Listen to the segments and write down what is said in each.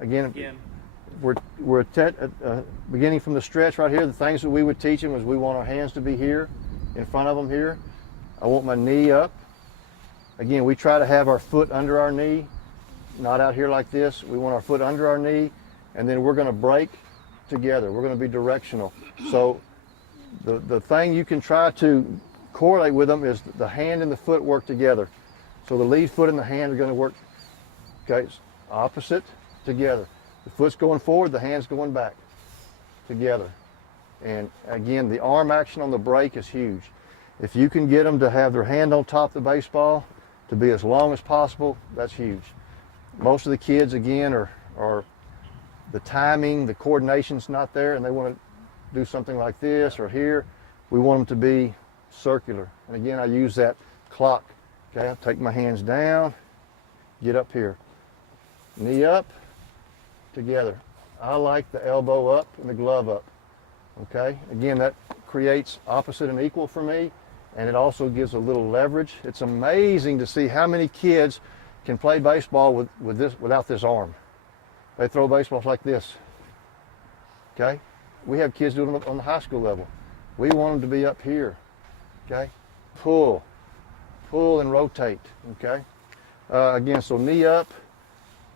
Again, we're beginning from the stretch right here. The things that we would teach them is we want our hands to be here, in front of them here. I want my knee up. Again, we try to have our foot under our knee, not out here like this. We want our foot under our knee, and then we're going to break together. We're going to be directional. So the thing you can try to correlate with them is the hand and the foot work together. So the lead foot and the hand are going to work, okay, opposite, together. The foot's going forward, the hand's going back, together. And again, the arm action on the break is huge. If you can get them to have their hand on top of the baseball, to be as long as possible, that's huge. Most of the kids, again, are the timing, the coordination's not there, and they want to do something like this or here. We want them to be circular. And again, I use that clock. Okay, I'll take my hands down, get up here. Knee up, together. I like the elbow up and the glove up. Okay, again, that creates opposite and equal for me, and it also gives a little leverage. It's amazing to see how many kids can play baseball with this without this arm. They throw baseballs like this. Okay, we have kids doing it on the high school level. We want them to be up here. Okay, pull and rotate. Okay, again, so knee up,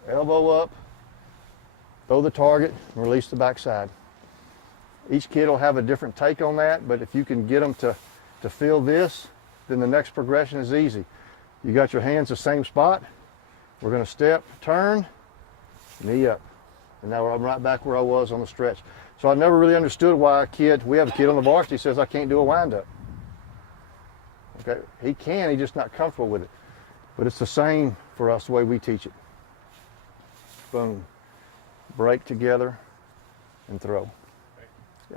elbow up, throw the target, and release the backside. Each kid will have a different take on that, but if you can get them to feel this, then the next progression is easy. You got your hands the same spot. We're going to step, turn, knee up. And now I'm right back where I was on the stretch. So I never really understood why we have a kid on the varsity says I can't do a windup. Okay, he can, he's just not comfortable with it. But it's the same for us the way we teach it. Boom. Break together and throw. Yeah.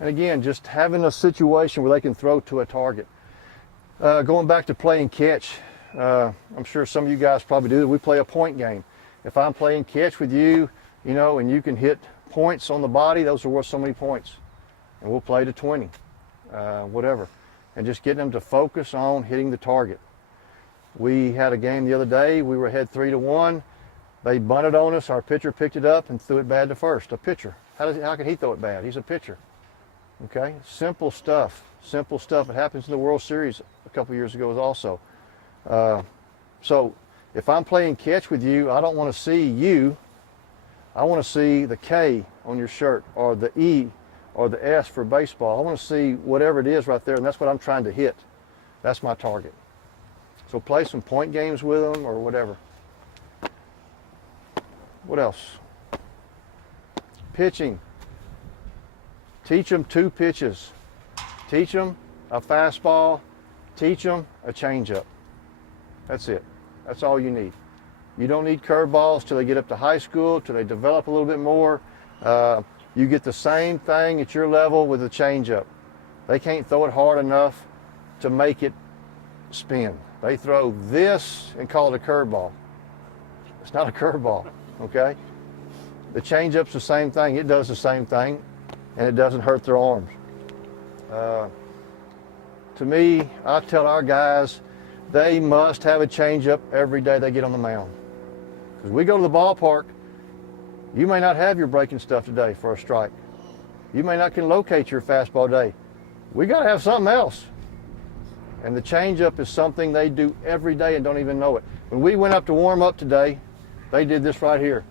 And again, just having a situation where they can throw to a target. Going back to playing catch, I'm sure some of you guys probably do. We play a point game. If I'm playing catch with you, you know, and you can hit points on the body, those are worth so many points. And we'll play to 20, whatever. And just getting them to focus on hitting the target. We had a game the other day. We were ahead 3-1. They bunted on us. Our pitcher picked it up and threw it bad to first. A pitcher. How can he throw it bad? He's a pitcher. Okay? Simple stuff. Simple stuff. It happens in the World Series a couple years ago also. So if I'm playing catch with you, I don't want to see you. I want to see the K on your shirt or the E or the S for baseball. I want to see whatever it is right there, and that's what I'm trying to hit. That's my target. So play some point games with them or whatever. What else? Pitching. Teach them 2 pitches. Teach them a fastball. Teach them a changeup. That's it. That's all you need. You don't need curveballs till they get up to high school, till they develop a little bit more. You get the same thing at your level with a changeup. They can't throw it hard enough to make it spin. They throw this and call it a curveball. It's not a curveball, okay? The changeup's the same thing. It does the same thing, and it doesn't hurt their arms. To me, I tell our guys, they must have a changeup every day they get on the mound. Because we go to the ballpark, you may not have your breaking stuff today for a strike. You may not can locate your fastball today. We got to have something else. And the changeup is something they do every day and don't even know it. When we went up to warm up today, they did this right here.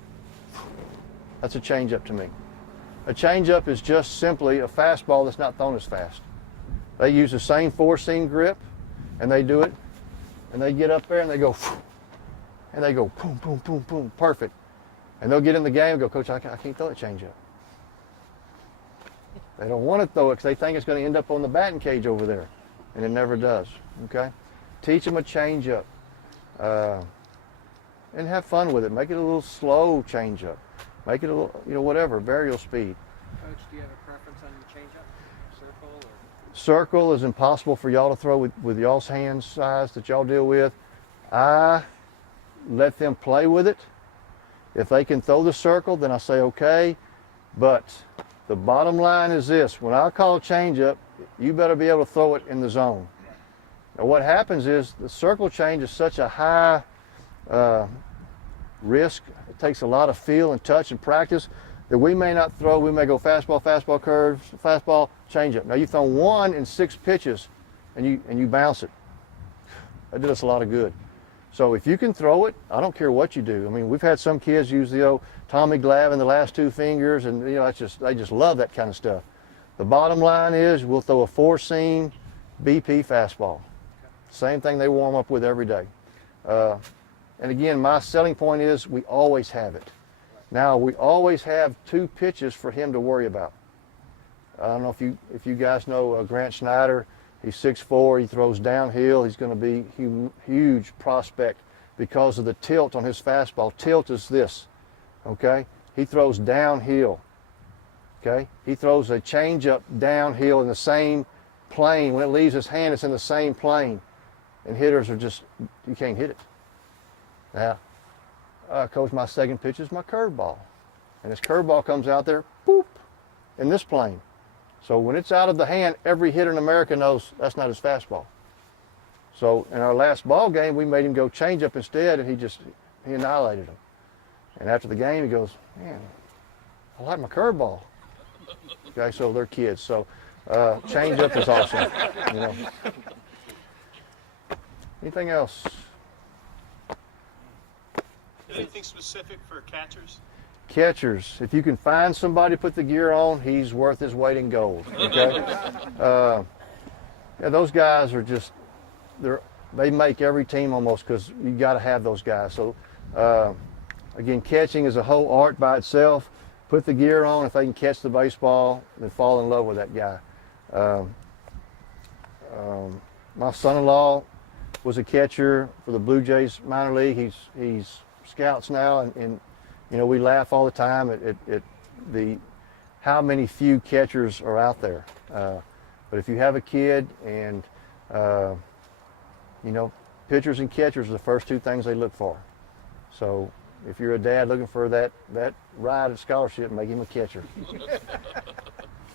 That's a changeup to me. A changeup is just simply a fastball that's not thrown as fast. They use the same 4-seam grip, and they do it, and they get up there and they go, and they go boom, boom, boom, boom, perfect. And they'll get in the game and go, Coach, I can't throw that changeup. They don't want to throw it because they think it's going to end up on the batting cage over there, and it never does. Okay, teach them a changeup, and have fun with it. Make it a little slow changeup. Make it a little, whatever, variable speed. Coach, do you have a preference on your changeup? Circle or? Circle is impossible for y'all to throw with y'all's hand size that y'all deal with. I let them play with it. If they can throw the circle, then I say okay. But the bottom line is this: when I call changeup, you better be able to throw it in the zone. Now what happens is the circle change is such a high risk It takes a lot of feel and touch and practice that we may not throw. We may go fastball, fastball, curve, fastball, changeup. Now you've thrown 1 in 6 pitches, and you bounce it. That did us a lot of good. So if you can throw it, I don't care what you do. I mean, we've had some kids use the old Tommy Glavine, the last 2 fingers, and that's they just love that kind of stuff. The bottom line is we'll throw a 4-seam BP fastball. Same thing they warm up with every day. And again, my selling point is we always have it. Now we always have 2 pitches for him to worry about. I don't know if you guys know Grant Schneider. He's 6'4", he throws downhill. He's going to be huge prospect because of the tilt on his fastball. Tilt is this, okay? He throws downhill, okay? He throws a changeup downhill in the same plane. When it leaves his hand, it's in the same plane. And hitters are just, you can't hit it. Now, Coach, my second pitch is my curveball. And his curveball comes out there, boop, in this plane. So when it's out of the hand, every hitter in America knows that's not his fastball. So in our last ball game, we made him go changeup instead, and he annihilated him. And after the game, he goes, man, I like my curveball. Okay, so they're kids. So changeup is awesome. You know. Anything else? Anything specific for catchers? Catchers, if you can find somebody to put the gear on, he's worth his weight in gold. Okay, yeah, those guys are just they make every team almost because you got to have those guys. So again, catching is a whole art by itself. Put the gear on. If they can catch the baseball, then fall in love with that guy. My son-in-law was a catcher for the Blue Jays minor league. He's scouts now, and you know, we laugh all the time at how many few catchers are out there. But if you have a kid, and you know, pitchers and catchers are the first 2 things they look for. So if you're a dad looking for that ride at scholarship, make him a catcher.